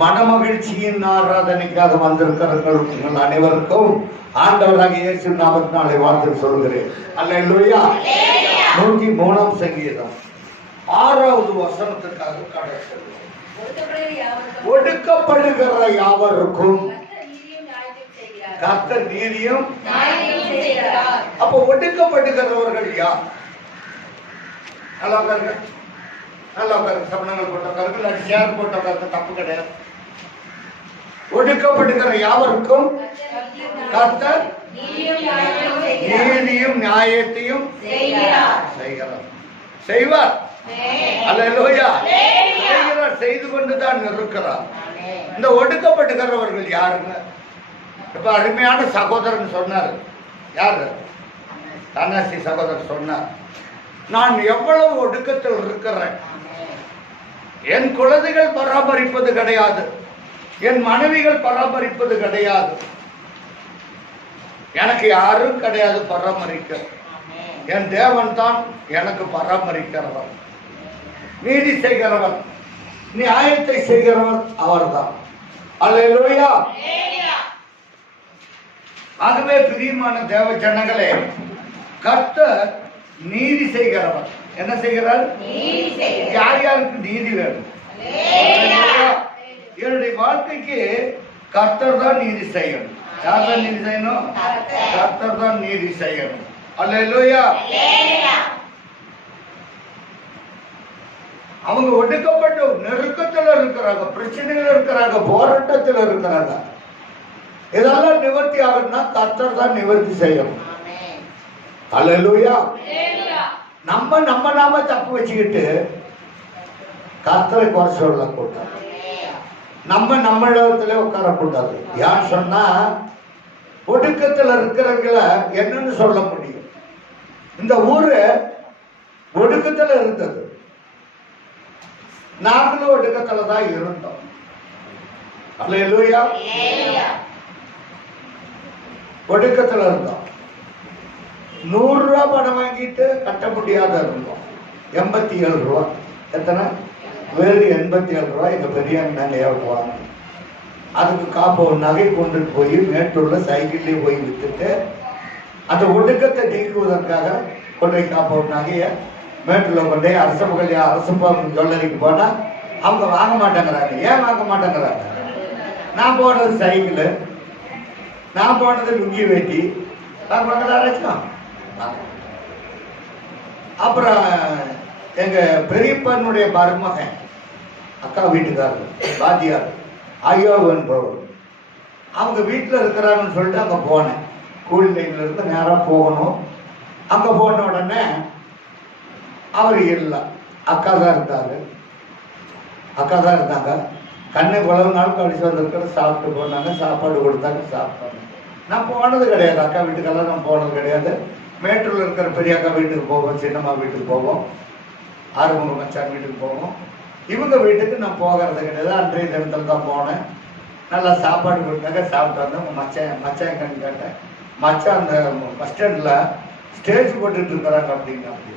மனமகிழ்ச்சியின் ஆராதனைக்காக வந்திருக்கிறவர்கள் உங்கள் அனைவருக்கும் ஆண்டவராக இயேசு நாமத்தினாலே வாழ்த்து சொல்கிறேன். அல்லேலூயா. 103ஆம் சங்கீதம் 6வது வசனத்துக்காக கடைசி. ஒடுக்கப்படுகிற யாவருக்கும் கர்த்தர் நீதியும். அப்போ ஒடுக்கப்படுகிறவர்கள் யார்? நல்லா உட்காருங்க, நல்லா உட்காருங்க. சமணங்கள் போட்டவர்கள் அது சேர் போட்டவர்கள் தப்பு கிடையாது. ஒடுக்கப்படுகிற யாவருக்கும் கர்த்தர் நீதியும் நியாயத்தையும் செய்வார். அல்லேலூயா. செய்கிறார், செய்து கொண்டுதான் இருக்கிறார். இந்த ஒடுக்கப்படுகிறவர்கள் யாருங்க? இப்ப அருமையான சகோதரன் சொன்னார். யாரு? தன்னாசி சகோதரர் சொன்னார், நான் எவ்வளவு ஒடுக்கத்தில் இருக்கிறேன். என் குழந்தைகள் பராமரிப்பது கிடையாது, என் மனைவிகள் பராமரிப்பது கிடையாது, எனக்கு யாரும் கிடையாது பராமரிக்க. என் தேவன் தான் எனக்கு பராமரிக்கிறவர், நீதி செய்கிறவர், நியாயத்தை செய்கிறவர் அவர்தான். அல்லேலூயா. ஆகவே பிரியமான தேவ ஜனங்களே, கர்த்தர் நீதி செய்கிறவர். என்ன செய்கிறார்? யார் யாருக்கு நீதி வேணும்? என்னுடைய வாழ்க்கைக்கு கர்த்தர் தான் நீதி செய்யணும். யார் தான் நீதி செய்யணும்? கர்த்தர் தான் நீதி செய்யணும். அல்லேலூயா. அவங்க ஒடுக்கப்பட்டு நெருக்கத்தில் இருக்கிறாங்க, பிரச்சனைகள் இருக்கிறாங்க, போராட்டத்தில் இருக்கிறாங்க. இதெல்லாம் நிவர்த்தி ஆகணும்னா கர்த்தர் தான் நிவர்த்தி செய்யணும். அல்லேலூயா. நம்ம நாம தப்பு வச்சுக்கிட்டு கர்த்தரை குறை சொல்லக்கூடாது. நம்ம இடத்துல உட்காரக்கூடாது. யார் சொன்னா ஒடுக்கத்தில் இருக்கிறவங்கள என்னன்னு சொல்ல முடியும்? இந்த ஊரு ஒடுக்கத்தில் இருந்தது, நாங்களும் ஒடுக்கத்துல தான் இருந்தோம். அல்லேலூயா. ஒடுக்கத்துல இருந்தோம். 100 ரூபாய் பணம் வாங்கிட்டு கட்ட முடியாத இருந்தோம். 87 ரூபாய். எத்தனை? வெறும் 87 ரூபாய். எங்க பெரிய நாங்க ஏற்றுவாங்க. அதுக்கு காப்ப நகை கொண்டுட்டு போய் மேட்டூர்ல சைக்கிள்லயே போய் வித்துட்டு அந்த ஒடுக்கத்தை நீக்குவதற்காக கொண்டை காப்ப நகைய மேட்டூர்ல கொண்டே அரசு ஜுவல்லரிக்கு போனா அவங்க வாங்க மாட்டேங்கிறாங்க. ஏன் வாங்க மாட்டேங்கிறாங்க? நான் போனது சைக்கிள், நான் போனது லுங்கி வேட்டி. அப்புறம் எங்க பெரியப்பனுடைய மருமகன் அக்கா வீட்டுக்காரர் பாத்தியார் ஐயோவன் என்பவர், அவங்க வீட்டில் இருக்கிறாங்கன்னு சொல்லிட்டு அங்க போனேன். கூலிலைன்ல இருந்து நேரா போகணும். அங்க போன உடனே அவர் இல்லை, அக்கா தான் இருந்தாங்க. கண்ணை உழவு நாள் கழிச்சு வந்திருக்கிற சாப்பிட்டு போனாங்க, சாப்பாடு கொடுத்தாங்க, சாப்பிட்டாங்க. நான் போனது கிடையாது, அக்கா வீட்டுக்கெல்லாம் நான் போனது கிடையாது. மேட்டூர்ல இருக்கிற பெரிய அக்கா வீட்டுக்கு போவோம், சின்னம்மா வீட்டுக்கு போவோம், ஆறுமுக மச்சான் வீட்டுக்கு போவோம். இவங்க வீட்டுக்கு நான் போகிறது கிடையாது. அன்றைய தினத்தில் தான் போனேன். நல்லா சாப்பாடு கொடுத்தாங்க, சாப்பிட்டு வந்தேன். உங்க மச்சான் கண்ணு கேட்டேன். மச்சான் அந்த பஸ் ஸ்டாண்ட்ல ஸ்டேஜ் போட்டுட்டு இருக்கிறாங்க அப்படிங்க. அப்படி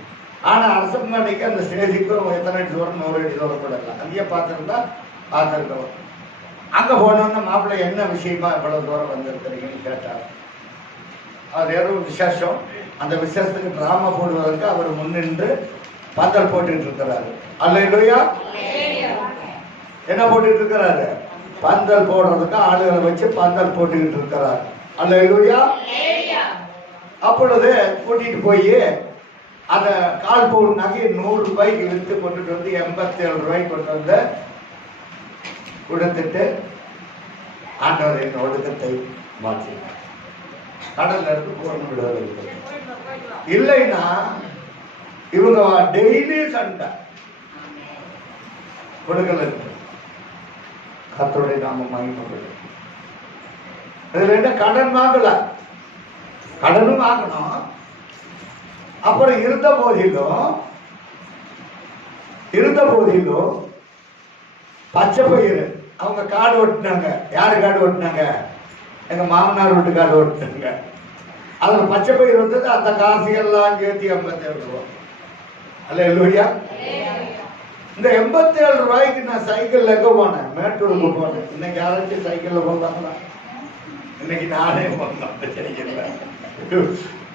ஆனா அரசு மேடைக்கு அந்த ஸ்டேஜுக்கு எத்தனை அடி தூரம், 100 அடி தூரம் கூட இல்லை. அங்கேயே பார்த்துருக்கோம். அங்க போனோம்னா மாப்பிள்ளை என்ன விஷயமா இவ்வளவு தூரம் வந்திருக்கிறீங்கன்னு கேட்டார். அது ஏதோ விசேஷம். அந்த விசேஷத்துக்கு டிராமா போடுவதற்கு அவர் முன்னின்று பந்தல் போட்டுட்டு இருக்கிறாரு. அல்லேலூயா. என்ன போட்டுட்டு இருக்கிறாரு? பந்தல் போடுறதுக்கு ஆளுகளை வச்சு பந்தல் போட்டுக்கிட்டு இருக்கிறார். அல்லேலூயா. அப்பொழுது கூட்டிட்டு போய் அந்த கால் பவுன் நகை 100 ரூபாய்க்கு வித்து கொண்டுட்டு வந்து 87 ரூபாய்க்கு கொண்டு வந்து கொடுத்துட்டு ஆண்டவர் என் ஒடுக்கத்தை மாற்றினார். கடல்ல இருந்து பூர்ண விடுதலை இல்லைன்னா இவங்க டெய்லி சண்டை கொடுக்கல இருக்கு. கர்த்தருடைய நாமம் மகிமைப்படும். இதுல என்ன கடன் வாங்கல, கடனும் வாங்கணும். அப்புறம் இருந்த போதிலும் பச்சை பயிர் அவங்க காடு ஓட்டினாங்க. யாரு காடு ஓட்டினாங்க? எங்க மாமனார் வீட்டு காடு ஓட்டினாங்க. அதுல பச்சை பயிர் வந்தது. அந்த காசு எல்லாம் சேர்த்து 87 ரூபாய். அல்லேலூயா. இந்த 87 ரூபாய்க்கு நான் சைக்கிள்ல எங்க போனேன், மேட்டூருக்கு போனேன். இன்னைக்கு யாராச்சும் சைக்கிள்ல போனாங்களா? இன்னைக்கு நானே போனேன் சைக்கிள்ல.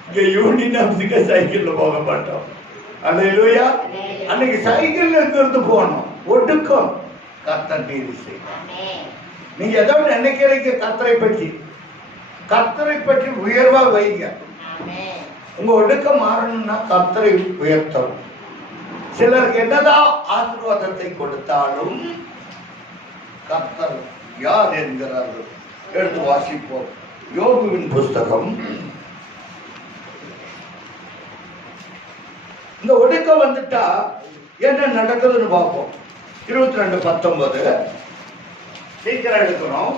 இங்க யூனியன் ஆஃபீஸுக்கு சைக்கிள்ல போக மாட்டோம். அல்லேலூயா. அன்னைக்கு சைக்கிள்ல இருந்து போனோம். ஒடுக்கம் கர்த்தர் நீதி செய்யும். நீங்க ஏதோ நினைக்கிறீங்க கர்த்தரை பற்றி உயர்வா வைங்க. உங்க ஒடுக்கம் மாறணும்னா கர்த்தரை உயர்த்தணும். சிலருக்கு என்னதான் ஆசீர்வாதத்தை கொடுத்தாலும் கர்த்தர் யார் என்கிறார்கள். எடுத்து வாசிப்போம். யோபுவின் புஸ்தகம். இந்த ஒடுக்கம் வந்துட்டா என்ன நடக்குதுன்னு பார்ப்போம். 22:19 சீக்கிரம் எடுக்கணும்.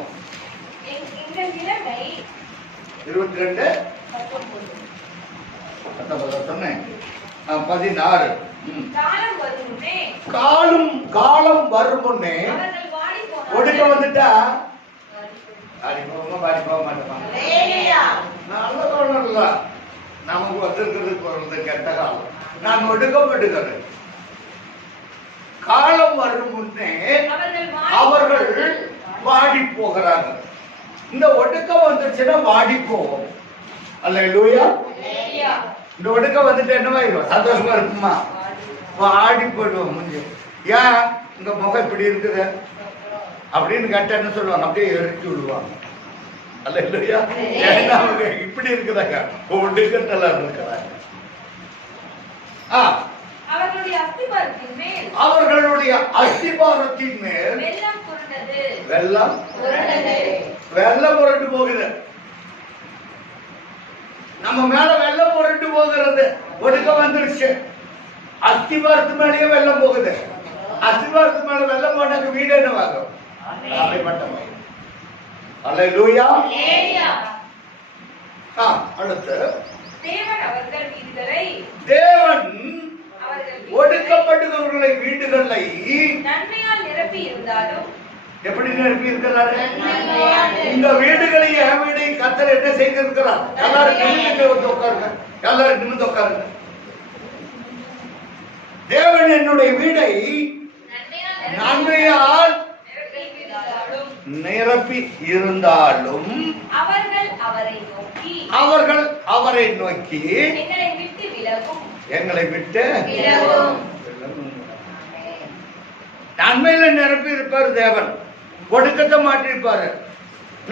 22:19 சொன்னேன். 16 காலம் வரும் முன்னே ஒடுக்க வந்துட்டா பாடி போக மாட்டேன். நல்ல தோணல நமக்கு வந்திருக்கிறது கெட்ட காலம். நான் ஒடுக்கப்பட்டுக்கிறேன். காலம் வரும் முன்னே அவர்கள் வாடி போகிறாங்க. இந்த ஒடுக்கம் வந்துச்சுன்னா வாடி போவோம். அல்லேலூயா. இந்த ஒடுக்கம் வந்துட்டு என்னவாயிடும்? சந்தோஷமா இருக்குமா? வாடி போயிடுவோம். முடிஞ்சு ஏன் இந்த முகம் இப்படி இருக்குது அப்படின்னு கேட்டா என்ன சொல்லுவாங்க? அப்படியே எரிச்சு விடுவாங்க. அல்லேலூயா. ஏன்னா அவங்க இப்படி இருக்குதாங்க, ஒடுக்கத்துல இருக்கிறாங்க. அவர்களுடைய அஸ்திபாரத்தின் மேல் வெள்ளம் புரண்டு போகுது. நம்ம மேல வெள்ளம் புரண்டு போகிறது. ஒடுக்க வந்துருச்சு. அஸ்திபாரத்து மேலேயே வெள்ளம் போகுது. அஸ்திபாரத்து மேல வெள்ளம் போனாக்க வீடு என்ன வாங்கும்? அல்லேலூயா. அடுத்து தேவன் ஒடுக்கப்பட்டவர்களை வீடுகளை நிரப்பி இருந்தாலும் எப்படி நிரப்பி இருக்கிறாரு? இந்த வீடுகளை என் வீடை கர்த்தர் என்ன செய்திருக்கிறார்? எல்லாரும் நிமிர்ந்து உட்காருங்க. எல்லாரும் நிமிர்ந்து உட்காருங்க. தேவன் என்னுடைய வீடை நன்மையால் நிரப்பி இருந்தாலும் அவர்கள் அவரை நோக்கி எங்களை விட்டு நன்மையில நிரப்பி இருப்பார் தேவன். ஒடுக்கத்தை மாற்றிருப்பாரு.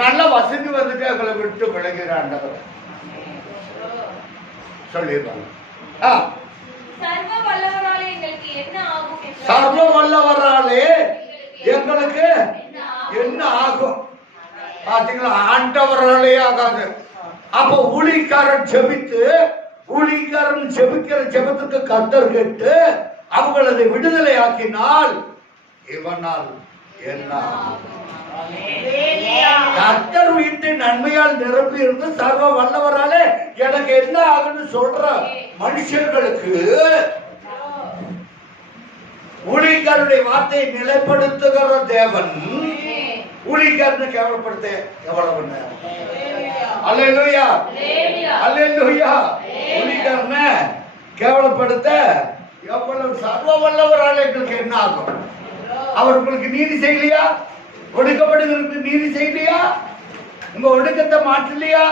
நல்ல வசதி வந்துட்டு எங்களை விட்டு விலகிறாண்டவர் சொல்லிருப்பாங்க. சர்வ வல்லவராலே எங்களுக்கு என்ன ஆகும்? பாத்தீங்களா? ஆண்டவராலே ஆகாது. அப்ப ஊழியக்காரன் ஜெபிக்கிற ஜெபத்துக்கு கர்த்தர் கேட்டு அவங்களது விடுதலை ஆக்கினால் இவனால் என்ன? கர்த்தர் வீட்டு நன்மையால் நிரப்பி இருந்து சர்வ வல்லவராலே எனக்கு என்ன ஆகுன்னு சொல்ற மனுஷர்களுக்கு ஊழியக்காரனுடைய வார்த்தையை நிலைப்படுத்துகிற தேவன் ஊழியக்காரனை கேவலப்படுத்த எவ்வளவு நேரம்? அல்லேலூயா. அல்லேலூயா. ஊழியக்காரனை கேவலப்படுத்த எவ்வளவு? சர்வ வல்லவராலே எங்களுக்கு என்ன ஆகும்? அவர் உங்களுக்கு நீதி செய்யலையா? ஒடுக்கப்படுகிறது நீதி செய்யலையா? உங்க ஒடுக்கத்தை மாற்றலையா?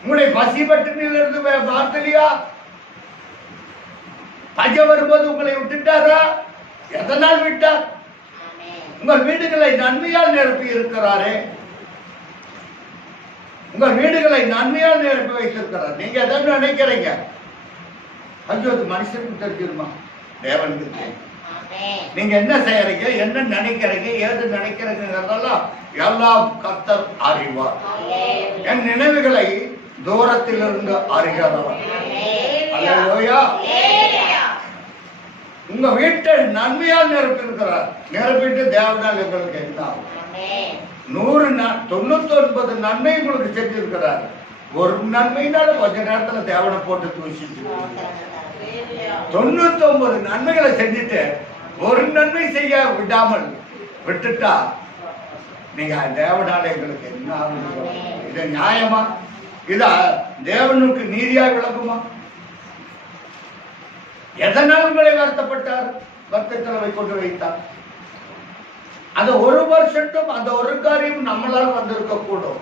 உங்களுடைய பசி பட்டினிலிருந்து மாற்றலையா? பஞ்சம் வரும்போது உங்களை விட்டுட்டாரா? எதனால் விட்டார்? உங்கள் வீடுகளை நன்மையால் நிரப்பி இருக்கிறாரே. உங்கள் வீடுகளை நன்மையால் நிரப்பி வைத்திருக்கிறார். நீங்க எதை நினைக்கிறீங்க? ஐயோ அது மனுஷனுக்கு தெரிஞ்சிருமா? தேவனுக்கு தெரியும். நீங்க என்ன செய்யறீங்க, என்ன நினைக்கிறீங்க, ஏது நினைக்கிறீங்கிறதெல்லாம் எல்லாம் கர்த்தர் அறிவார். என் நினைவுகளை தூரத்திலிருந்து அறிகிறவர். அல்லேலூயா. உங்க வீட்டை நன்மையால் நிரப்பியிருக்கிறார். நிரப்பிட்டு தேவனால் எங்களுக்கு என்ன ஆகும்? 99 நன்மை உங்களுக்கு செஞ்சிருக்கிறார். ஒரு நன்மைனால கொஞ்ச நேரத்துல தேவனை போட்டு தூசிட்டு 99 நன்மைகளை செஞ்சுட்டு ஒரு நன்மை செய்ய விடாமல் விட்டுட்டா நீங்க தேவனால எங்களுக்கு என்ன ஆகும்? இது நியாயமா? இதா தேவனுக்கு நீதியாக விளங்குமா? எதனால் உங்களை வருத்தப்பட்டார்? பக்கத்துல கொண்டு வைத்தார். அந்த 1% அந்த ஒரு காரியம் நம்மளால் வந்திருக்க கூடும்.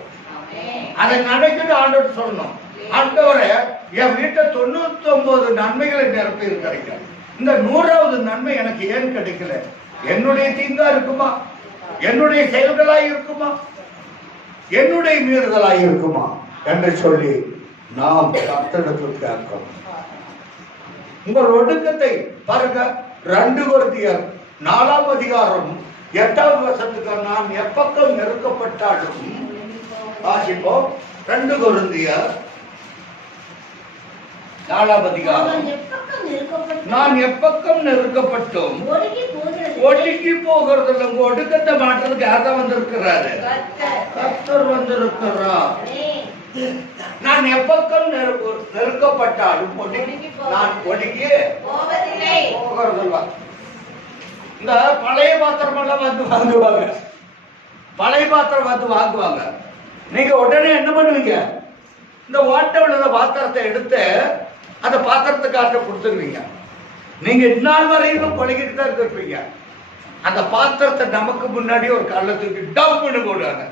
அதை நடக்குது ஆண்டவர் சொல்லணும். ஆண்டவரே, என் வீட்டை 99 நன்மைகளை நிரப்பி இருக்கிறீங்க, இந்த 100வது நன்மை எனக்கு ஏன் கிடைக்கல? என்னுடைய தீங்கா இருக்குமா? என்னுடைய செயல்களாய் இருக்குமா? என்னுடைய மீறுதலாய் இருக்குமா என்று சொல்லி நாம் கர்த்தரிடத்தில் கேட்கிறோம். உங்கள் ஒடுக்கத்தை பாருங்க. 2 கொரிந்தியர் 4ஆம் அதிகாரம் 8வது வசனத்துக்கு, நான் எப்பக்கம் நெருக்கப்பட்டாலும் வாசிப்போம். 2 கொரிந்தியர் 4ஆம் அதிகாரம், நான் எப்பக்கம் நெருக்கப்பட்டும் ஒடுக்கி போகிறது இல்லை. உங்க ஒடுக்கத்தை மாற்றதுக்கு யார்தான் வந்திருக்கிறாரு? கர்த்தர் வந்திருக்கிறார். நான் எப்பக்கம் நெருக்கப்பட்டாலும் நான் ஒடுங்கி போகிறதில்லை. இந்த பழைய பாத்திரம் எல்லாம் வந்து வாங்குவாங்க. பழைய பாத்திரம் வந்து வாங்குவாங்க. நீங்க உடனே என்ன பண்ணுவீங்க? இந்த ஓட்டை உள்ள பாத்திரத்தை எடுத்து அந்த பாத்திரத்துக்காக கொடுத்துருவீங்க. நீங்க இந்நாள் வரையிலும் பழகிட்டு தான் இருப்பீங்க. அந்த பாத்திரத்தை நமக்கு முன்னாடி ஒரு கல்லை தூக்கி டம்னு போடுவாங்க.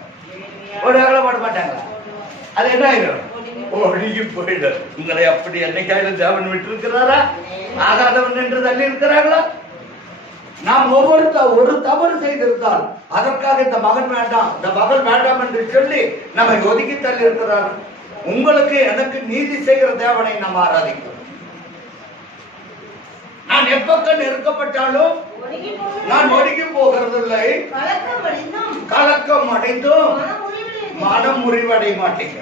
ஒரு வேலை போட மாட்டாங்க. அது என்ன ஆயிடும்? ஒழுகி போயிடும். உங்களை அப்படி என்னைக்காயிலும் தேவன் விட்டு இருக்கிறாரா? ஆகாதவன் என்று தள்ளி இருக்கிறார்களா? நாம் ஒரு தவறு செய்திருந்தால் அதற்காக இந்த மகன் வேண்டாம், இந்த மகள் வேண்டாம் என்று சொல்லி நம்மை ஒதுக்கி தள்ளி இருக்கிறார்கள். உங்களுக்கு எனக்கு நீதி செய்கிற தேவனை நாம் ஆராதிக்கிறோம். நான் எப்பக்கம் நெருக்கப்பட்டாலும் நான் ஒடுங்கி போகிறதில்லை. கலக்கம் அடைந்தும் மனம் முறிவடைய மாட்டீங்க.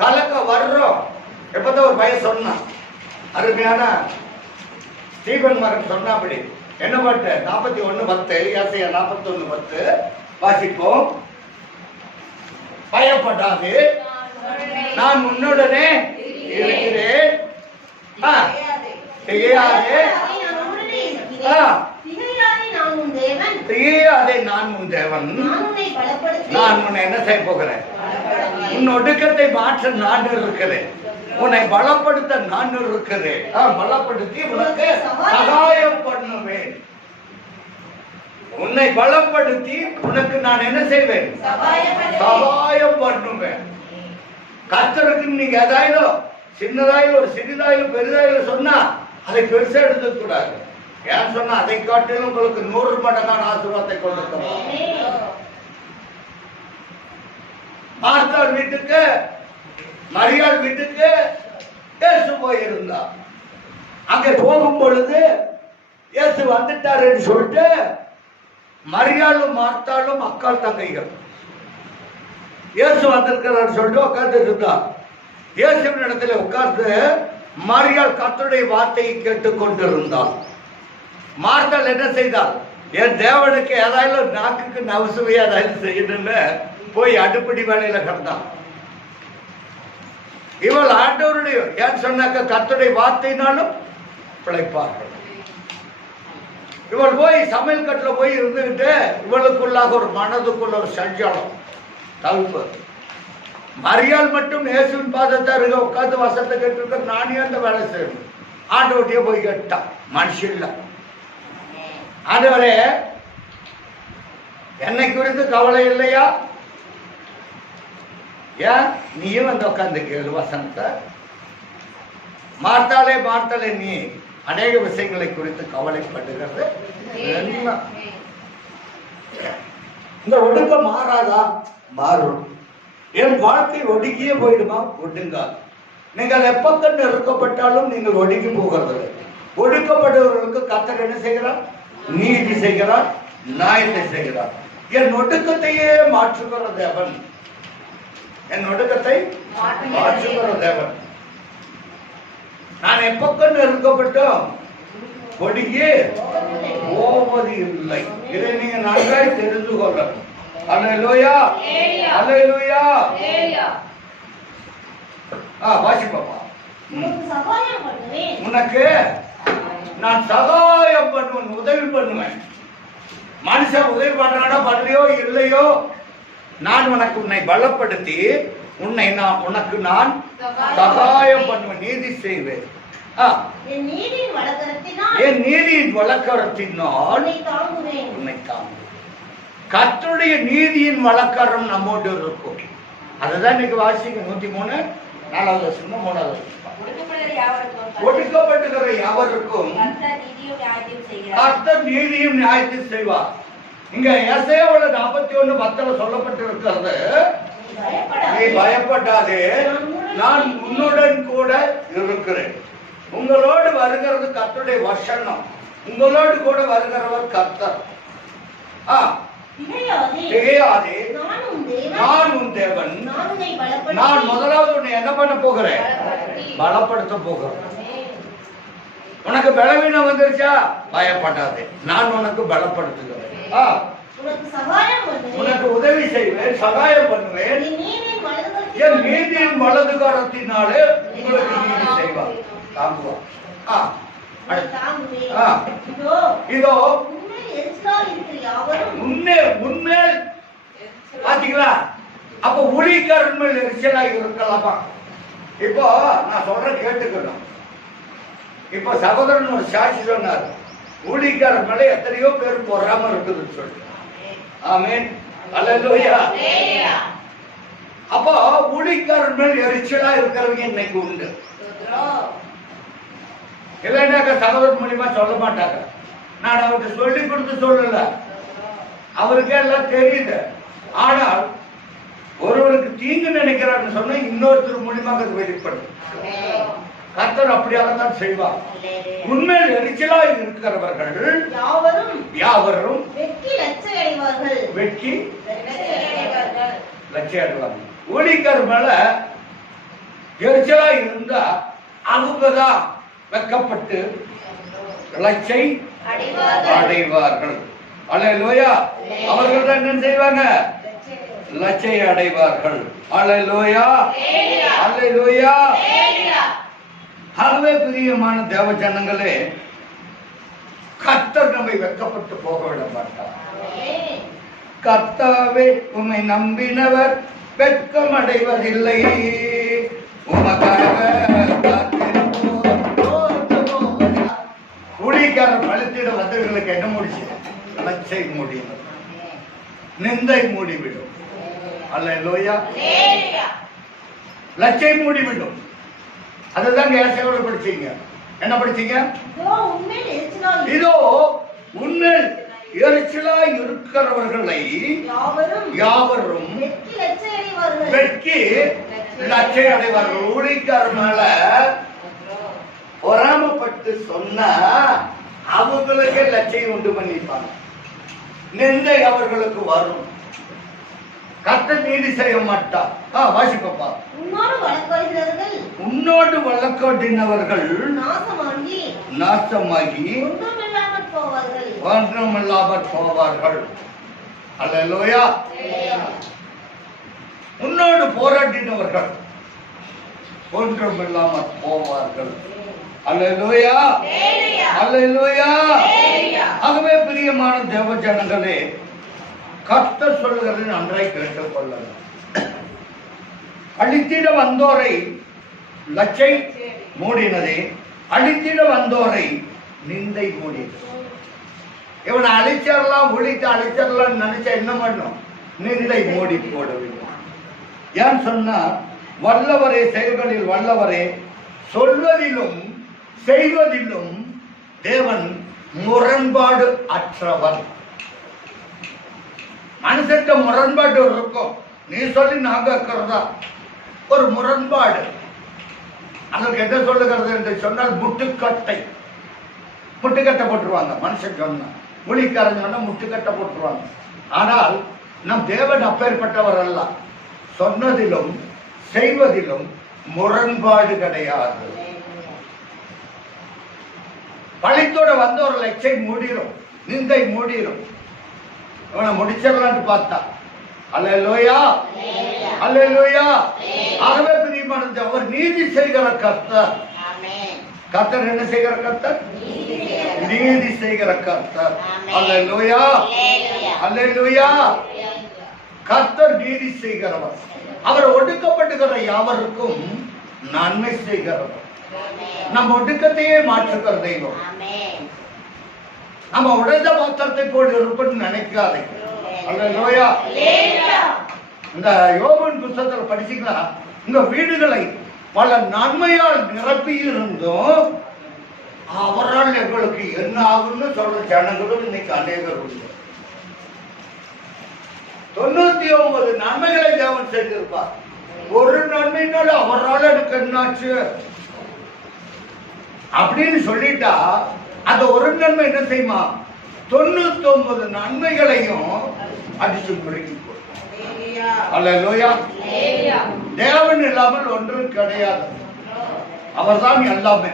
கலக்கம் வர்றோம். எப்பதான் ஒரு பையன் சொன்னான், அருமையான ஸ்டீபன் மகன் சொன்னாப்படி, என்ன பாட்டு? 41:10, ஏசாயா 41:10 வாசிப்போம். பயப்படாது, நான் உன்னுடனே இருக்கிறேன். திகையாதே, நான் உன் தேவன். நான் உன்னை என்ன செய்ய போகிறேன்? உன் ஒடுக்கத்தை மாற்ற நான் இருக்கிறேன். உன்னை பலப்படுத்த நான் இருக்கிறேன். பலப்படுத்தி உனக்கு சகாயம் பண்ணுவேன். உன்னை பலப்படுத்தி உனக்கு நான் என்ன செய்வேன்? சகாயம் பண்ணுவேன். கர்த்தருக்கு நீங்க ஏதாயிலும் சின்னதாயிலும் ஒரு சிறிதாயிலும் பெரிதாயிலும் சொன்னா அதை பெருசா எடுத்துக்க கூடாது. ஏன் சொன்னா அதை காட்டிலும் உங்களுக்கு 100 மடங்கான ஆசீர்வாதத்தை கொடுக்கிறோம். மார்த்தாள் வீட்டுக்கு மரியாள் வீட்டுக்கு இயேசு போயிருந்தார். அங்கே போகும் பொழுது இயேசு வந்துட்டாருன்னு சொல்லிட்டு மரியாளும் மார்த்தாளும் அக்காள் தங்கைகள் இயேசு வந்திருக்கிறார் சொல்லிட்டு உட்கார்ந்து இருந்தார். இயேசுவின் இடத்துல உட்கார்ந்து மரியாள் கர்த்தருடைய வார்த்தையை கேட்டுக் கொண்டிருந்தார். மார்த்தாள் என்ன செய்தார்? என் தேவனுக்கு ஏதாவது நாக்குக்கு நவசுவையா ஏதாவது செய்யணும்னு போய் அடுப்படி வேலையில கிடந்தான். இவள் ஆண்டவருடைய ஏன் சொன்னாக்க கர்த்தருடைய வார்த்தையினாலும் பிழைப்பார்கள். இவள் போய் சமையல் கட்டுல போய் இருந்துகிட்டு இவளுக்குள்ளாக ஒரு மனதுக்குள்ள ஒரு சஞ்சலம் தவிப்பு. மரியாள் மட்டும் இயேசுவின் பாதத்தை இருக்க உட்காந்து வசத்தை கேட்டு நானே அந்த வேலை செய்யணும். ஆண்டவர்கிட்டயே போய் கேட்டான். மனுஷன் இல்ல. ஆண்டவரே, என்னை குறித்து கவலை இல்லையா? ஏன் நீயும் வந்து உட்காந்து கேளு வசனத்தை. மார்த்தாளே மார்த்தாளே, நீ அநேக விஷயங்களை குறித்து கவலைப்படுகிறது. இந்த ஒடுக்கம் மாறாதா? மாறும். என் வாழ்க்கை ஒடுங்கியே போயிடுமா? ஒடுங்காது. நீங்கள் எப்பக்கம் நெருக்கப்பட்டாலும் நீங்கள் ஒடுங்கி போகிறது. ஒடுக்கப்பட்டவர்களுக்கு கர்த்தர் என்ன செய்கிறார்? நீதி செய்கிறார், நியாயத்தை செய்கிறார். என் ஒடுக்கத்தையே மாற்றுகிற தேவன். என் ஒடுக்கத்தை மாற்றுகிற தேவன். நான் எப்பக்கம் நெருக்கப்பட்டோம் ஒடுங்கி போவது இல்லை. இதை நீங்க நன்றாய் தெரிந்து கொள்ளணும். அல்லேலூயா, அல்லேலூயா. வாசிப்பா. உனக்கு நான் சகாயம் பண்ணுவேன், உதவி பண்ணுவேன். மனுஷன் உதவி பண்றானோ பண்ணலையோ இல்லையோ, நான் உன்னை பலப்படுத்தி உனக்கு நான் சகாயம் பண்ணுவேன், நீதி செய்வேன். என் நீதியின் வழக்கரத்தினால் என் நீதியின் வழக்கரத்தினால் உன்னை தாங்குவேன். உன்னை தாங்கும். கர்த்தருடைய நீதியின் வழக்கரம் நம்மோடு இருக்கும். அதுதான் இன்னைக்கு வாசிக்க 103 4வது வசனம் 3வது வசனம். ஒடுக்கப்பட்டுகிற யாவருக்கும் கர்த்தர் நீதியும் நியாயத்தையும் செய்வார். இங்க ஏசாயாவுல 41:10 சொல்லப்பட்டிருக்கிறது, நீ பயப்படாதே, நான் உன்னுடன் கூட இருக்கிறேன். உங்களோடு வருகிறது கர்த்தருடைய வசனம். உங்களோடு கூட வருகிறவர் கர்த்தர். திகையாதே, நான் உன் தேவன். நான் முதலாவது உன்னை என்ன பண்ண போகிறேன்? பலப்படுத்த போகிறேன். உனக்கு பலவீனம் வந்துருச்சா? பயப்படாதே, நான் உனக்கு பலப்படுத்துகிறேன். உனக்கு உதவி செய்வேன், சகாயம் பண்ணுவேன். என் நீதியின் வலது கரத்தினாலே உங்களுக்கு நீதி செய்வார், தாங்குவார். இதோ உண்மையில் பாத்தீங்களா? அப்ப ஊழியக்காரன் மேல் எரிச்சலா இருக்கலாமா? இப்போ நான் சொல்றேன், கேட்டுக்கணும். இப்ப சகோதரன் ஒரு சாட்சி சொன்னார், ஊழியக்காரன் மேல எத்தனையோ பேர் பொறாம இருக்குதுன்னு சொல்லிட்டு. ஆமென், அல்லேலூயா. அப்போ ஊழியக்காரன் மேல் எரிச்சலா இருக்கிறவங்க இன்னைக்கு உண்டு. இல்லைன்னாக்க சகோதரன் மூலியமா சொல்ல மாட்டாங்க. நான் அவருக்கு சொல்லி கொடுத்து சொல்லல, அவருக்கே எல்லாம் தெரியுது. ஆனால் ஒருவருக்கு தீங்கு நினைக்கிறான்னு சொன்னா இன்னொருத்தர் மூலியமாக அது வெளிப்படும். கர்த்தர் அப்படியாகத்தான் செய்வார். உண்மையில் எரிச்சலா இருக்கிறவர்கள் யாவரும் வெட்கி லட்சிய அடைவார்கள். ஊழியக்காரர் மேல எரிச்சலா இருந்தா அவங்கதான் வெட்கப்பட்டு லட்சை அடைவார்கள். அல்லேலூயா. அவர்கள் தான் என்ன செய்வாங்க? லட்சை அடைவார்கள். அல்லேலூயா, அல்லேலூயா. ஆகவே பிரியமான தேவ ஜனங்களே, கர்த்தர் நம்மை வெட்கப்பட்டு போக விட மாட்டார். கர்த்தாவே உம்மை நம்பினவர் வெட்கம் அடைவதில்லை. ஊழியக்காரர் பழுத்திட வந்தவர்களுக்கு என்ன முடிச்சு? லட்சை மூடிவிடும், நிந்தை மூடிவிடும். அல்லேலூயா. லட்சை மூடிவிடும். அதுதான் ஏசாயாவுல படிச்சீங்க. என்ன படிச்சீங்க? இதோ உன்னில் எரிச்சலா இருக்கிறவர்களை யாவரும் வெட்கி லட்சை அடைவார்கள். ஊழியக்காரர் மேல பொறாமப்பட்டு சொன்னா அவங்களுக்கே லட்சையை உண்டு பண்ணிப்பாங்க. நிந்தை அவர்களுக்கு வரும். கர்த்தர் நீதி செய்ய மாட்டார். வாசிப்பா. உன்னோடு வழக்காடினவர்கள் நாசமாகி ஒன்றுமில்லாமற் போவார்கள். அல்லேலூயா. உன்னோடு போராடினவர்கள் ஒன்றுமில்லாமற் போவார்கள். அல்லேலூயா, அல்லேலூயா. ஆகவே பிரியமான தேவ ஜனங்களே, கர்த்தர் சொல்லுகிறது நன்றாய் கேட்டுக் கொள்ளுங்கள். அழித்திட வந்தோரை லட்சை மூடினதே, அழித்திட வந்தோரை நிந்தை மூடினது. இவனை அழிச்சிடலாம், ஒழித்து அழிச்சிடலாம் நினைச்சா என்ன பண்ணும்? நிந்தை மூடி போட வேண்டும். ஏன் சொன்னா, வல்லவரே, செயல்களில் வல்லவரே, சொல்வதிலும் செய்வதிலும் தேவன் முரண்பாடு அற்றவன். மனுஷன் முரண்பாடு இருக்கும். நீ சொல்லி நாங்க இருக்கிறதா ஒரு முரண்பாடு. அதற்கு என்ன சொல்லுகிறது என்று சொன்னால் முட்டுக்கட்டை. முட்டுக்கட்டை போட்டுருவாங்க. மனுஷன் சொன்ன, ஊழியக்காரன் சொன்னா முட்டுக்கட்டை போட்டுருவாங்க. ஆனால் நம் தேவன் அப்பேற்பட்டவர் அல்ல. சொன்னதிலும் செய்வதிலும் முரண்பாடு கிடையாது. பழித்தோட வந்து ஒரு லட்சை மூடிரும், நிந்தை மூடிரும். இவனை முடிச்சிடலான்னு பார்த்தா. அல்லேலூயா, அல்லேலூயா. ஆகவே பிரியமானது, அவர் நீதி செய்கிற கர்த்தர். கர்த்தர் என்ன செய்கிற கர்த்தர்? நீதி செய்கிற கர்த்தர். அல்லேலூயா, அல்லேலூயா. கர்த்தர் நீதி செய்கிறவர். அவர் ஒடுக்கப்பட்டுகிற யாவருக்கும் நன்மை செய்கிறவர். நம்ம ஒடுக்கத்தையே மாற்றுகிற தெய்வம். நம்ம உடைந்த பாத்திரத்தை போல் இருப்பன்னு நினைக்காதீங்க. அல்லேலூயா. இந்த யோபுவின் புத்தகத்தில் படிச்சீங்களா, இந்த வீடுகளை பல நன்மையால் நிரப்பி இருந்தும் அவரால் எங்களுக்கு என்ன ஆகும்னு சொல்ற ஜனங்களும் இன்னைக்கு அநேகர் உண்டு. 99 நன்மைகளை தேவன் செய்திருப்பார். ஒரு நன்மைனால அவரால் எனக்கு என்னாச்சு அப்படின்னு சொல்லிட்டா அந்த ஒரு நன்மை என்ன செய்யுமா, 99 நன்மைகளையும் அடிச்சு முழுகி. அல்லேலூயா. தேவன் இல்லாமல் ஒன்றும் கிடையாது. அவர்தான் எல்லாமே.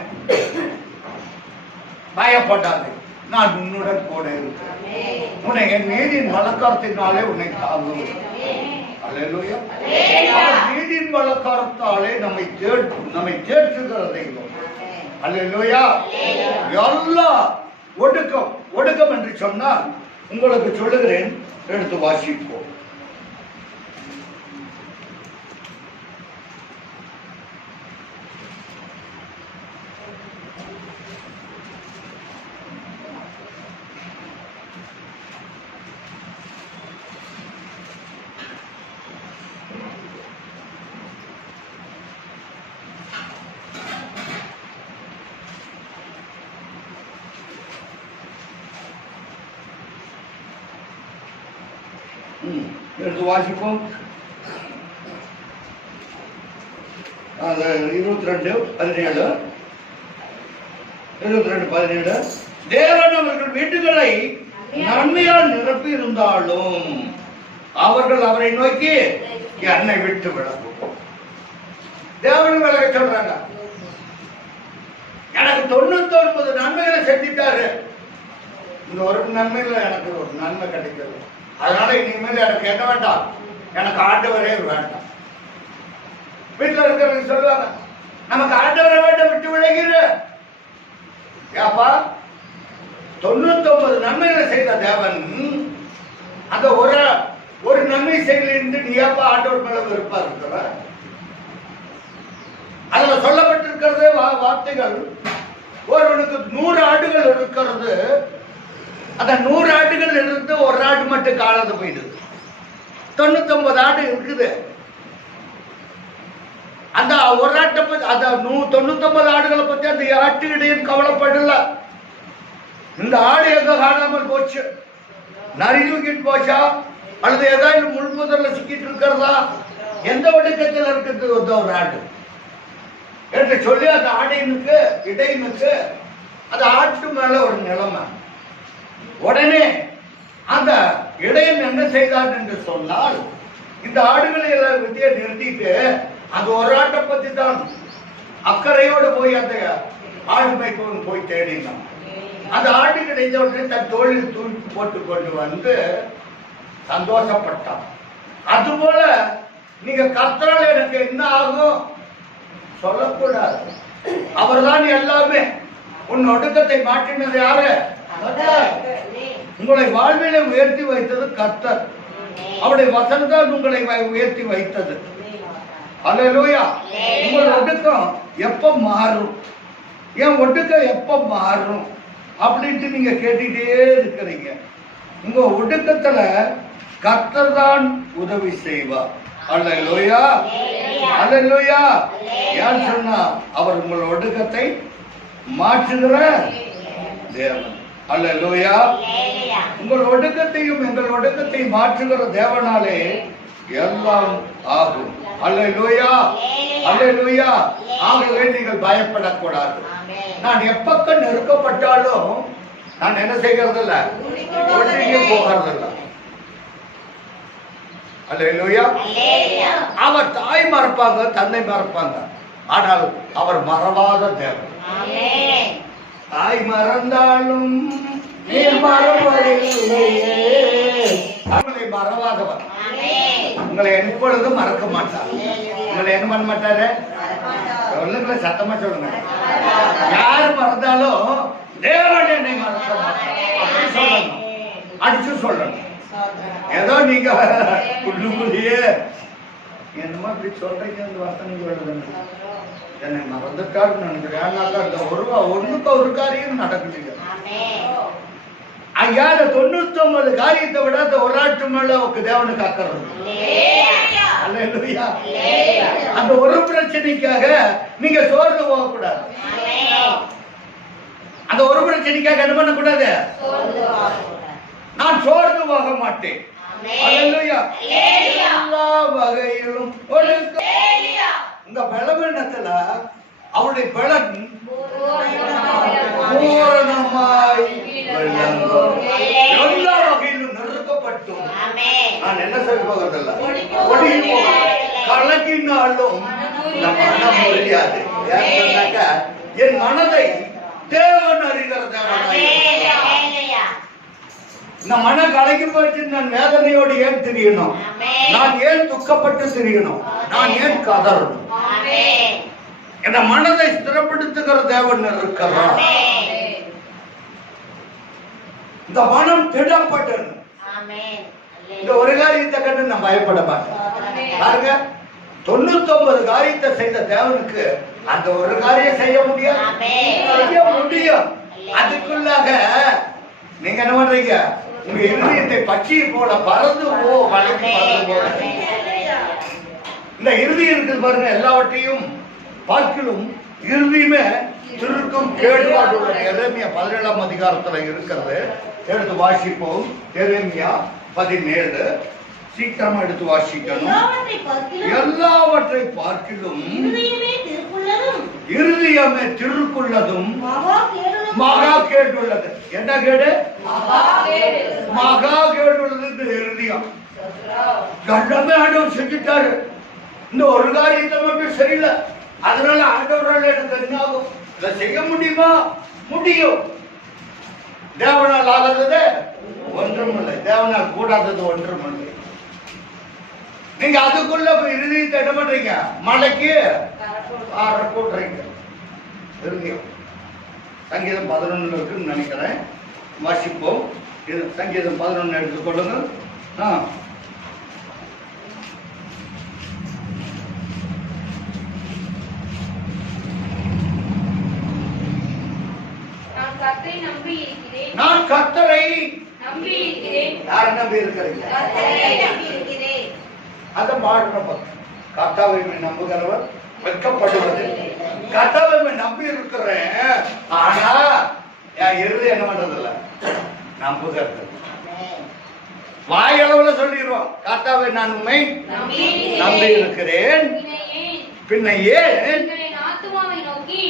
பயப்படாது, நான் உன்னுடன் கூட இருக்கிறேன். உன்னை என் நீதியின் வழக்காரத்தினாலே உன்னை தாங்குவேன். அல்லேலூயா. நீதியின் வழக்காரத்தாலே நம்மை தேற்றுகிற தெய்வம். அல்லேலூயா. எல்லா ஒடுக்கம் என்று சொன்னால் உங்களுக்கு சொல்லுகிறேன், எடுத்து வாசிப்போம். எடுத்து வாசிப்போம். 22:17 தேவன் அவர்கள் வீட்டுகளை நன்மையால் நிரப்பி இருந்தாலும் அவர்கள் அவரை நோக்கி என்னை விட்டு விலகும். தேவன் விலக சொல்றாங்க. எனக்கு 99 நன்மைகளை செஞ்சிட்டாரு, இந்த ஒரு நன்மையில எனக்கு ஒரு நன்மை கிடைக்கிறது. அதனால இனிமேல் எனக்கு என்ன வேண்டாம், எனக்கு ஆண்டவரே வேண்டாம். வீட்டுல இருக்கிறவங்க சொல்லுவாங்க, நமக்கு ஆண்டவரை வேண்டாம், விட்டு விலகிடு. ஏப்பா, 99 நன்மைகளை செய்த தேவன் அந்த ஒரு நன்மை செய்யலிருந்து நீ ஏப்பா ஆண்டவர் மேல விருப்பா இருக்கிற? அதுல சொல்லப்பட்டிருக்கிறது வார்த்தைகள். ஒருவனுக்கு 100 ஆடுகள் இருக்கிறது, அந்த 100 ஆடுகள் இருந்து ஒரு ஆடு மட்டும் காணாது போயிடுது. 99 ஆடு இருக்குது. அந்த ஒரு ஆட்டை பத்தி, அந்த 99 ஆடுகளை பத்தி அந்த ஆட்டு இடையும் கவலைப்படல. இந்த ஆடு எங்க காணாமல் போச்சு, நரி தூக்கிட்டு போச்சா, அல்லது ஏதாவது முள்புதர்ல சிக்கிட்டு இருக்கிறதா, எந்த ஒடுக்கத்தில் இருக்குது ஒரு ஆடு என்று சொல்லி அந்த ஆடையனுக்கு இடையனுக்கு அந்த ஆட்டு மேல ஒரு நிலைமை. உடனே அந்த இடையன் என்ன செய்தான் என்று சொன்னால், இந்த ஆடுகளை எல்லாம் வித்திய நிறுத்திட்டு அந்த ஒரு ஆட்டை பத்தி தான் அக்கறையோடு போய் அந்த ஆடு மேய்ப்பவன் போய் தேடினான். அந்த ஆடு கிடைத்த உடனே தன் தோளில் தூக்கி போட்டு கொண்டு வந்து சந்தோஷப்பட்டான். அதுபோல நீங்க கர்த்தரால் எனக்கு என்ன ஆகும் சொல்லக்கூடாது. அவர்தான் எல்லாமே. உன் ஒடுக்கத்தை மாற்றினது யாரு? உங்களை வாழ்விலே உயர்த்தி வைத்தது கர்த்தர். அவருடைய வசனத்தால் உங்களை உயர்த்தி வைத்தது. அல்லேலூயா. உங்கள் ஒடுக்கம் எப்ப மாறும், என் ஒடுக்கம் எப்ப மாறும் அப்படின்ட்டு நீங்க கேட்டுட்டே இருக்கிறீங்க. உங்க ஒடுக்கத்துல கர்த்தர் தான் உதவி செய்வார். அல்லேலூயா. அல்லேலூயா. யார் சொன்னா? அவர் உங்கள் ஒடுக்கத்தை மாற்றுகிற தேவன். அல்லேலூயா. உங்கள் ஒடுக்கத்தையும் எங்கள் ஒடுக்கத்தை மாற்றுகிற தேவனாலே எல்லாம் ஆகும். அல்லேலூயா. அல்லேலூயா. ஆகவே நீங்கள் பயப்படக்கூடாது. நான் எப்பக்க நெருக்கப்பட்டாலும் நான் என்ன செய்கிறதில்ல, ஒன்றைக்கு போகிறதில்ல. அல்லேலூயா. அவர் தாய் மறப்பாங்க, தந்தை மறப்பாங்க, ஆனால் அவர் மறவாத தேவன். தாய் மறந்தாலும் நீர் மறப்பதில்லையே. உங்களை மறவாதவர். உங்களை எப்பொழுதும் மறக்க மாட்டார். உங்களை என்ன பண்ண மாட்டாரு? சொல்லுங்க, சத்தமா சொல்லுங்க. யாரு மறந்தாலும் தேவன் என்னை மறக்க மாட்டார். அப்படி சொல்லணும், அடிச்சு சொல்லணும். ஏதோ நீங்க உள்ளுக்குள்ளேயே என்னமோ இப்படி சொல்றீங்க, அந்த வசனம் சொல்லுங்க. என்னை மறந்துட்டாருன்னு நினைக்கிறேன். ஏன்னாக்கா இந்த ஒண்ணுக்கு ஒரு காரியம் நடக்கலைங்க. ஐயா, இந்த 99 காரியத்தை விட இந்த ஒரு ஆட்டு மேல தேவனுக்கு அக்கறை. அல்லேலூயா. அந்த ஒரு பிரச்சனைக்காக நீங்க சோர்ந்து போக கூடாது. அந்த ஒரு பிரச்சனைக்காக என்ன பண்ண கூடாது? நான் சோர்ந்து போக மாட்டேன். அல்லேலூயா. எல்லா வகையிலும் உங்க பலவீனத்துல அவருடைய பலன் பூரணமாய் விளங்கும். எல்லா வகையிலும் நெருக்கப்பட்டும் நான் என்ன சொல்ல போகிறதில்ல, ஒடுங்கி போக கலக்கினாலும் மனம் முடியாது. ஏன்னாக்கா என் மனதை தேவன் அறிகிறதான இந்த மனம் கலக்கி போயிட்டு நான் வேதனையோடு ஏன் திரியணும்? நான் ஏன் துக்கப்பட்டு திரியணும்? நான் ஏன் கதறணும்? இந்த மனதை ஸ்திரப்படுத்துகிற தேவன் இருக்கிறார். இந்த மனம் திடப்படணும். இந்த ஒரு காரியத்தை கண்டு நான் பயப்பட மாட்டேன். பாருங்க, 99 காரியத்தை செய்த தேவனுக்கு அந்த ஒரு காரியம் செய்ய முடியாது. செய்ய முடியும். அதுக்குள்ளாக நீங்க என்ன பண்றீங்க? உங்க இருதயத்தை பற்றி போல பறந்து வளைக்கு பறந்து போ. இந்த இருதயம் இருக்குது பாருங்க, எல்லாவற்றையும் பார்க்கிலும் இறுதியுமே திருக்கும் கேடுபாடு உள்ள. எரேமியா 17ஆம் அதிகாரத்துல இருக்கிறது. எடுத்து வாசிப்போம். எரேமியா 17 சீக்கிரமா எடுத்து வாசிக்கணும். எல்லாவற்றை பார்க்கிலும் இருதயமே திருக்குள்ளதும் மகா கேடுள்ளது. என்ன கேடு? மகா கேடுள்ளது. இந்த இருதயம் கண்டமே ஆண்டவர் செஞ்சுட்டாரு. இந்த ஒரு காரியத்தை மட்டும் சரியில்லை, அதனால ஆண்டவரால் எனக்கு என்ன ஆகும்? இதை செய்ய முடியுமா? முடியும். தேவனால் ஆகாதது ஒன்றுமில்லை, தேவனால் கூடாதது ஒன்றுமில்லை. நீங்க அதுக்குள்ள இறுதியத்தை என்ன பண்றீங்க? மலைக்கு கூட்டுறீங்க. இருதயம் சங்கீதம் 11 இருக்குன்னு நினைக்கிறேன். வாசிப்போம். சங்கீதம் 11 எடுத்துக்கொள்ளுங்க. நான் கர்த்தரை நம்பி இருக்கிறேன். யாரை நம்பி இருக்கிறீங்க? அதை பாடுற பக்கம். கர்த்தாவை நம்புகிறவர் வெட்கப்படுவது. கர்த்தாவை நம்பி இருக்கிறேன், ஆனா என் இருதயம் என்ன பண்றது இல்ல, நம்புகிறது. வாயளவுல சொல்லிடுவோம், கர்த்தாவை நான் உண்மை நம்பி இருக்கிறேன். பின்ன ஏன்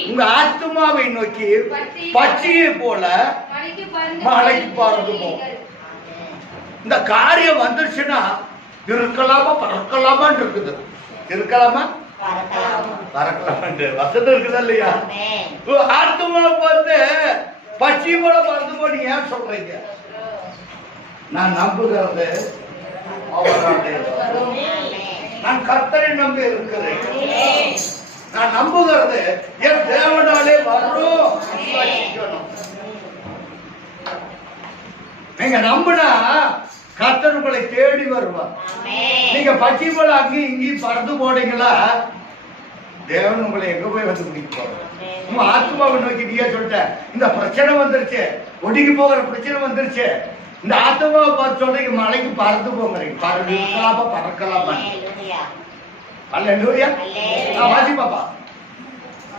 உங்க ஆத்துமாவை நோக்கி பச்சையை போல மலைக்கு பறந்து போகும். இந்த காரியம் வந்துருச்சுன்னா இருக்கலாமா பறக்கலாமா இருக்குது. இருக்கலாமா பறக்கலாமா வசதி இருக்குதா இல்லையா? ஆத்துமா வந்து பச்சை போல பறந்து போய் ஏன் சொல்றீங்க? நான் நம்புகிறது அவராலே. நான் கர்த்தரை நம்பி இருக்கிறேன். நான் நம்புகிறது என் தேவனாலே வரும். நீங்க நம்பினா கர்த்தர் உங்களை தேடி வருவார். நீங்க பச்சை போல அங்கேயும் இங்கேயும் பறந்து போனீங்களா, தேவன் உங்களை எங்க போய் வந்து பிடிக்க போற? உங்க ஆத்மாவை நோக்கி நீயே சொல்லிட்ட, இந்த பிரச்சனை வந்துருச்சு, ஒடுங்கி போகிற பிரச்சனை வந்துருச்சு, இந்த ஆத்மாவை பார்த்து சொல்றீங்க மலைக்கு பறந்து போகிறீங்க. பறக்கலாமா பறக்கலாமா? அல்லேலூயா. வாசி பாப்பா.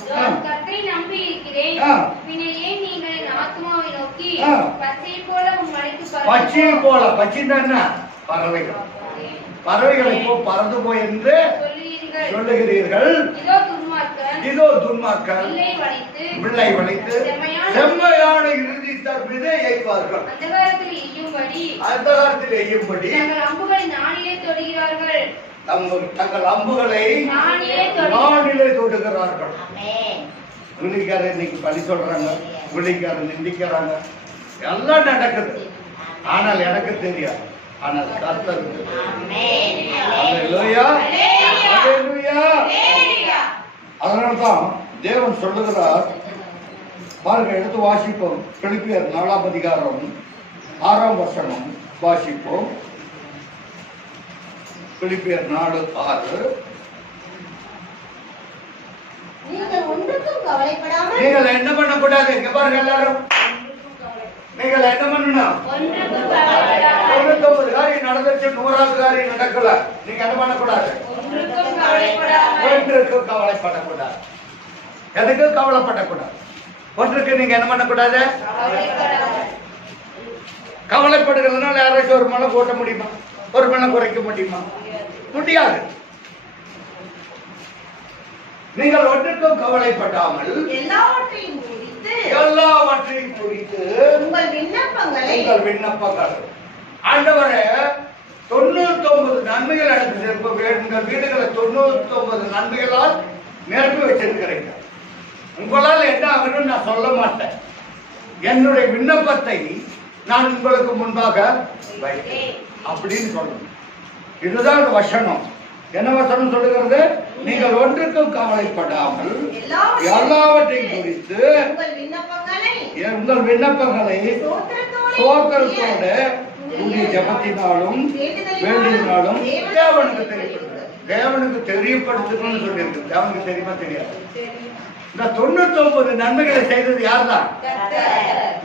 கர்த்தரை நம்பி இருக்கிறேன், பின்ன ஏன் நீங்கள் என் ஆத்துமாவை நோக்கி பச்சை போல மலைக்கு பச்சை போல, பச்சைன்னா என்ன? பறவைகள். பறவைகளை போ பறந்து போய் என்று சொல்லுகிறீர்கள். இதோ துன்மார்க்கன் பிள்ளை வளைத்து செம்மையான இறுதித்தார் விதை எய்வார்கள். அந்த காலத்தில் எய்யும்படி தங்கள் அம்புகளை நானிலே தொடுகிறார்கள். விழிக்காரர் இன்னைக்கு பழி சொல்றாங்க, விழிக்காரர் நிந்திக்கிறாங்க, எல்லாம் நடக்குது. ஆனால் எனக்கு தெரியாது, ஆனால் கர்த்தருக்கு. அல்லேலூயா, அல்லேலூயா. அதனால்தான் தேவன் சொல்லுகிறார் பாருங்க, எடுத்து வாசிப்போம். பிலிப்பியர் 4ஆம் அதிகாரம் 6ஆம் வசனம் வாசிப்போம். பிலிப்பியர் 4:6. நீங்கள் ஒன்றுக்கும் கவலைப்படாமல் நீங்கள் என்ன பண்ணக்கூடாது? இங்க பாருங்க எல்லாரும், நீங்கள் என்ன பண்ணணும்? ஒன்றுக்கும் கவலைப்படாமல் 99 காரியம் நடந்துச்சு, 100வது காரியம் நடக்கல. நீங்க என்ன பண்ணக்கூடாது? ஒன்றுக்கும் கவலைப்படாமல் ஒன்றுக்கும் கவலைப்படக்கூடாது. எதுக்கும் கவலைப்படக்கூடாது. ஒன்றுக்கு நீங்க என்ன பண்ணக்கூடாது? கவலைப்படாமல் கவலைப்படுகிறதுனால யாராச்சும் ஒரு மலை கூட்ட முடியுமா? ஒரு மலை குறைக்க முடியுமா? முடியாது. நீங்கள் ஒன்றுக்கும் கவலைப்படாமல் எல்லாவற்றையும் குறித்து உங்கள் விண்ணப்பங்கள் ஆண்டவரே 99 நன்மைகள் எனக்கு உங்கள் வீடுகளை 99 நன்மைகளால் நிரப்பி வச்சிருக்கிறீங்க. உங்களால் என்ன ஆகணும்னு நான் சொல்ல மாட்டேன். என்னுடைய விண்ணப்பத்தை நான் உங்களுக்கு முன்பாக வைத்தேன் அப்படின்னு சொல்லணும். இதுதான் வசனம். என்ன வசனம் சொல்லுகிறது? நீங்கள் ஒன்றுக்கும் கவலைப்படாமல் எல்லாவற்றையும் குறித்து உங்கள் விண்ணப்பங்களை சோத்திரத்தோடு ஜெபத்தினாலும் வேண்டினாலும் தேவனுக்கு தெரியப்படுத்தணும்னு சொல்லியிருக்கு. தேவனுக்கு தெரியுமா? தெரியாது. இந்த 99 நன்மைகளை செய்தது யார்தான்?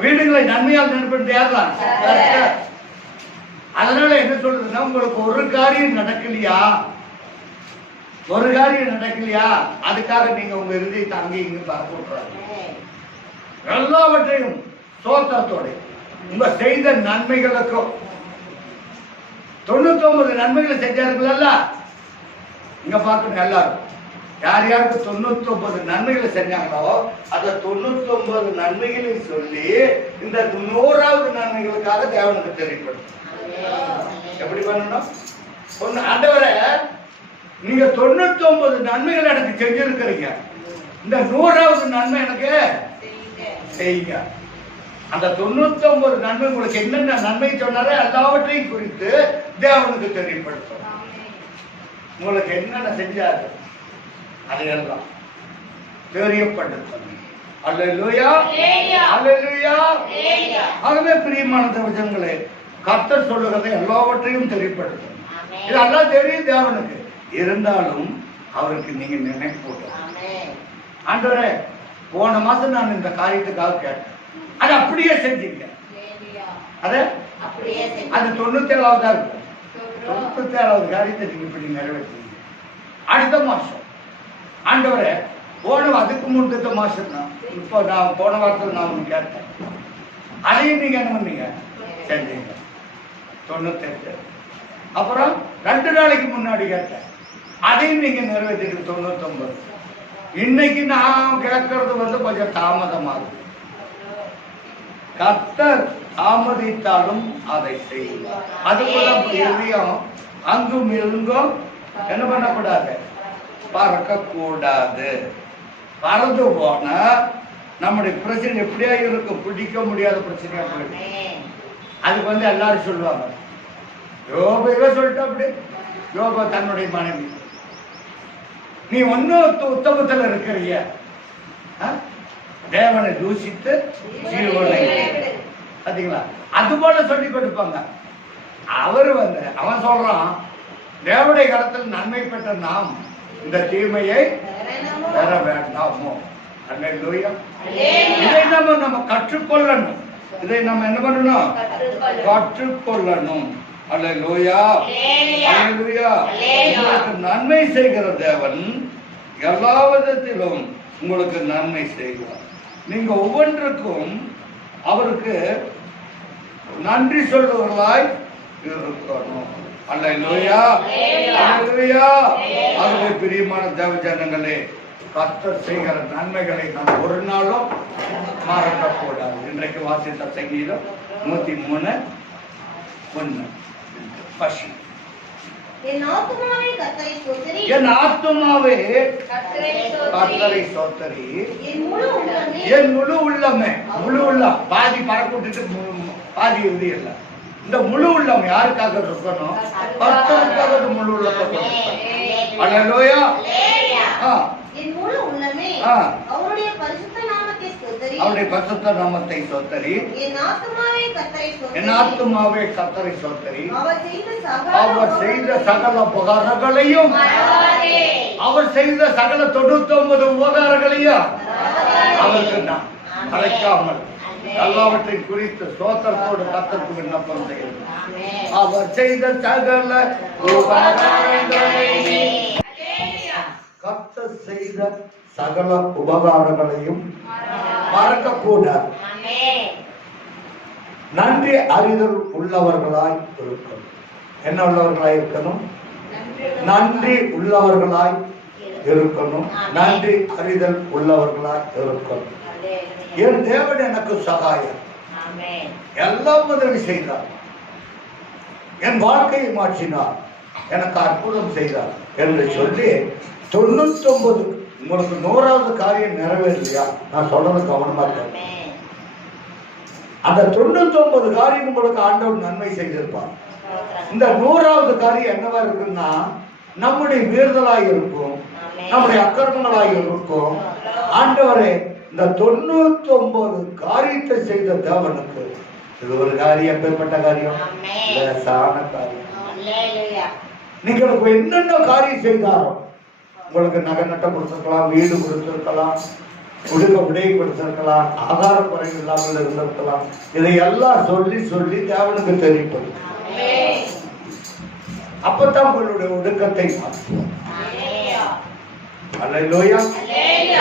வீடுகளை நன்மையால் நிரப்பினது யார்தான்? அதனால என்ன சொல்றதுன்னா, உங்களுக்கு ஒரு காரியம் நடக்கலையா, ஒரு காரியம் நடக்கலையா, அதுக்காக நீங்க உங்க இருதயத்தை அங்கே இங்கு பார்க்க எல்லாவற்றையும் சோத்திரத்தோட உங்க செய்த நன்மைகளுக்கும் 99 நன்மைகளை செஞ்சார்கள்ல, இங்க பார்க்கணும் எல்லாரும். யார் யாருக்கு 99 நன்மைகளை செஞ்சாங்களோ அந்த 99 நன்மைகளை சொல்லி இந்த 100வது நன்மைகளுக்காக தேவனுக்கு தெரியப்படும். எப்படி பண்ணணும்? ஒண்ணு, ஆண்டவரே நீங்க 99 நன்மைகள் எனக்கு செஞ்சிருக்கிறீங்க, இந்த 100வது நன்மை எனக்கு செய்யுங்க. அந்த 99 நன்மை உங்களுக்கு என்னென்ன நன்மை சொன்னாரோ எல்லாவற்றையும் குறித்து தேவனுக்கு தெரியப்படுத்தும். உங்களுக்கு என்னென்ன செஞ்சாரு அதையெல்லாம் தெரியப்படுத்தும். அல்லேலூயா, அல்லேலூயா. ஆகவே பிரியமான தேவஜனங்களே, கர்த்தர் சொல்லுகிறதை எல்லாவற்றையும் தெரியப்படுத்தும். இதெல்லாம் தெரியும் தேவனுக்கு. இருந்தாலும் அவருக்கு நீங்க நினைப்பு ஆண்டவரே, போன மாசம் நான் இந்த காரியத்துக்காக கேட்டேன், அது அப்படியே செஞ்சீங்க. அது 97வது இருக்கும். 97வது காரியத்தை நீங்க இப்படி நிறைவேற்றீங்க. அடுத்த மாசம் ஆண்டவரே, அதுக்கு முன்ன மாசம் தான், இப்போ நான் போன வாரத்தில் நான் ஒன்று கேட்டேன், அதையும் நீங்க என்ன பண்ணீங்க? செஞ்சீங்க. 98. அப்புறம் 2 நாளைக்கு முன்னாடி கேட்டேன், அதையும் நீங்க நிறைவேற்றிங்க. 99. இன்னைக்கு நான் கேட்கறது கொஞ்சம் தாமதமாகுது. கர்த்தர் தாமதித்தாலும் அதை செய்வார். அதுக்குள்ள இதயம் அங்கும் இங்கும் என்ன பண்ணக்கூடாது? பறக்க கூடாது. பறந்து போனா நம்முடைய பிரச்சனை எப்படியா இருக்கும்? பிடிக்க முடியாத பிரச்சனையா போயிடும். அதுக்கு எல்லாரும் சொல்லுவாங்க, யோபையோ சொல்லிட்டு அப்படி. யோபா தன்னுடைய மனைவி, நீ ஒன்னும் உத்தமத்தில் இருக்கிறீங்க, தேவனை தூஷித்து ஜீவனை பாத்தீங்களா? அது போல சொல்லி கொடுப்பாங்க. அவரு அவன் சொல்றான், தேவனுடைய கரத்தில் நன்மை பெற்ற நாம் இந்த தீமையை பெற வேண்டாமோ. அல்லேலூயா. இதை நம்ம கற்றுக்கொள்ளணும். இதை நம்ம என்ன பண்ணணும்? கற்றுக்கொள்ளணும். அல்லேலூயா, அல்லேலூயா. உங்களுக்கு நன்மை செய்கிற தேவன் எல்லா விதத்திலும் உங்களுக்கு நன்மை செய்வார். நீங்க ஒவ்வொன்றுக்கும் அவருக்கு நன்றி சொல்லுவர்களாய் இருக்கணும். அல்லேலூயா, அல்லேலூயா. ஆகவே பிரியமான தேவ ஜனங்களே, கர்த்தர் செய்கிற நன்மைகளை நாம் ஒரு நாளும் மறக்கக்கூடாது. இன்றைக்கு வாசித்த சங்கீதம் 103:1. பசி என் ஆத்துமாவே கர்த்தரை ஸ்தோத்திரி, என் ஆத்துமாவே கர்த்தரை ஸ்தோத்திரி, என் முழு உள்ளமே. முழு உள்ளம் பாதி பறக்கூட்டு பாதி இறுதி இல்லை. இந்த முழு உள்ளம் யாருக்காக இருக்கணும்? கர்த்தருக்காக முழு உள்ளத்தை. அல்லேலூயா. என் முழு உள்ளமே அவருடைய பரிசுத்த நாமத்தை ஸ்தோத்திரி, அவருடைய பரிசுத்த நாமத்தை ஸ்தோத்திரி. என் ஆத்துமாவே கர்த்தரை ஸ்தோத்திரி, என் ஆத்துமாவே கர்த்தரை ஸ்தோத்திரி. அவர் செய்த சகல உபகாரங்களையும் அவர் செய்த சகல 99 உபகாரங்களையும் அவருக்கு நான் மறைக்காமல் எல்லாவற்றையும் குறித்து ஸ்தோத்திரத்தோடு கர்த்தருக்கு விண்ணப்பம் செய்கிறேன். அவர் செய்த சகல கர்த்தர் செய்த சகல உபகாரங்களையும் மறக்கக்கூடாது. நன்றி அறிதல் உள்ளவர்களாய் இருக்கணும். என்ன உள்ளவர்களாய் இருக்கணும்? நன்றி உள்ளவர்களாய் இருக்கணும். நன்றி அறிதல் உள்ளவர்களாய் இருக்கணும். என் தேவன் எனக்கு சகாயம், எல்லாம் உதவி செய்தார், என் வாழ்க்கையை மாற்றினார், எனக்கு அற்புதம் செய்தார் என்று சொல்லி 99 உங்களுக்கு 100வது காரியம் நிறைவேறலையா? நான் சொல்றது கவனமா இருக்க. அந்த 99 காரியம் உங்களுக்கு ஆண்டவர் நன்மை செய்திருப்பார். இந்த 100வது காரியம் என்னவா இருக்குன்னா, நம்முடைய மீறுதலாய் இருக்கும், நம்முடைய அக்கிரமங்களாய் இருக்கும். ஆண்டவரே, இந்த 99 காரியத்தை செய்த தேவனுக்கு இது ஒரு காரியம், எப்பேற்பட்ட காரியம், லேசான காரியம். நீங்க என்னென்ன காரியம் செய்தாரோ, உங்களுக்கு நகை நட்டை கொடுத்திருக்கலாம், வீடு கொடுத்திருக்கலாம், உடுக்க உடை கொடுத்திருக்கலாம், ஆதார குறை இல்லாமல் இருந்திருக்கலாம். இதையெல்லாம் சொல்லி சொல்லி தேவனுக்கு தெரிவிப்பது. அப்பதான் உங்களுடைய ஒடுக்கத்தை மாற்றும். அல்லேலூயா.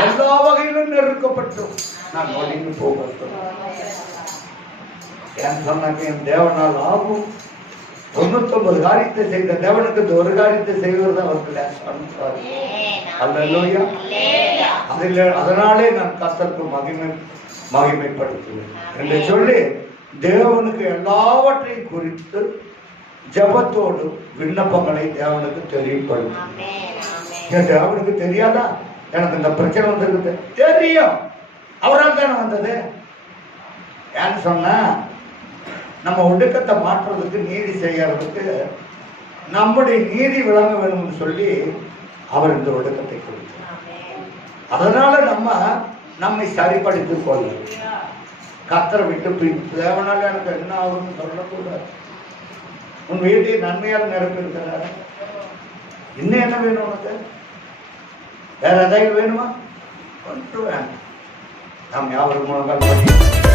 எல்லா வகையிலும் நெருக்கப்பட்டும் நான் ஒதுங்கி போகட்டும். ஏன் சொன்னாங்க, என் தேவனால் ஆகும். 99 காரியத்தை செய்த தேவனுக்கு இந்த ஒரு காரியத்தை செய்வது அவருக்கு அல்லேலூயா. அதனாலே நான் கர்த்தருக்கு மகிமைப்படுத்துவேன் என்று சொல்லி தேவனுக்கு எல்லாவற்றையும் குறித்து ஜெபத்தோடு விண்ணப்பங்களை தேவனுக்கு தெரியப்படுத்தும். தேவனுக்கு தெரியாதா எனக்கு இந்த பிரச்சனை வந்திருக்கு? தெரியும், அவரால் தானே வந்தது. ஏன்னு சொன்னா, நம்ம ஒடுக்கத்தை மாற்றுறதுக்கு, நீதி செய்யறதுக்கு, நம்முடைய நீதி விளங்க வேணும்னு சொல்லி அவர் இந்த ஒடுக்கத்தை கொடுத்தார். அதனால நம்மை சரிப்படுத்திக் கொள்ள கர்த்தரை விட்டு தேவனால எனக்கு என்ன ஆகும்னு சொல்லக்கூடாது. உன் வீட்டை நன்மையால் நிரப்பி இருக்கிறாரு. இன்னும் என்ன வேணும் உனக்கு? வேற ஏதாவது வேணுமா? ஒன்று வேணும். நாம் யாவரும் மூலங்கள்